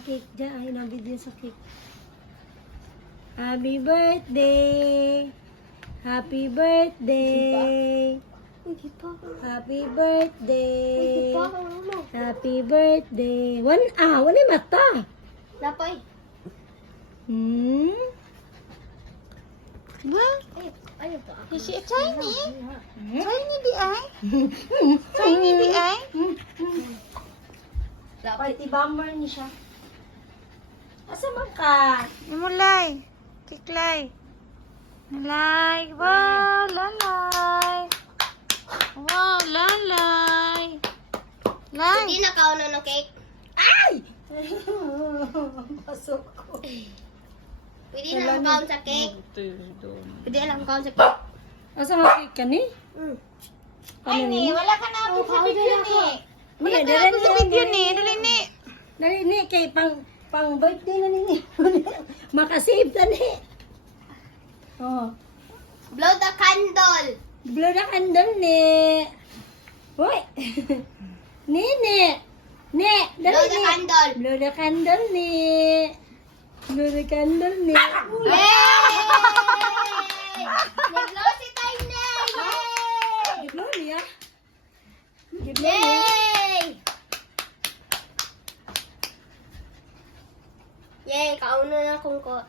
ang cake dyan. Ay, ang video sa cake. Happy birthday! Happy birthday! Happy birthday! Happy birthday! Wala yung mata! Napay. Ba? Ayaw pa. Is she tiny? Tiny di ay? Tiny di ay? Dapat i-bomber niya siya. Asa man ka? Imulay. Kiklay. Lalay. Wow, lalay. Wow, lalay. Lay. Hindi na kauna ng cake. Ay! Pasok ko. Pwede na lang kaon sa cake. Pwede na lang kaon sa cake. Asa nga cake ka ni? Ay, ni, wala ka na ako sa video ni. Wala ka na ako sa video ni. Dali ni. Dali ni, kay pang birthday na ni. Makasave ta ni. Oh. Blow the candle. Blow the candle ni. Hoy. Ni. Dali Blow the ni. candle. Blow the candle ni. Blow the candle ni. Yay! Nag-blow si Tiny! Yay! Blow niya. Blow niya. Yay! Yay! Kauna na akong ko.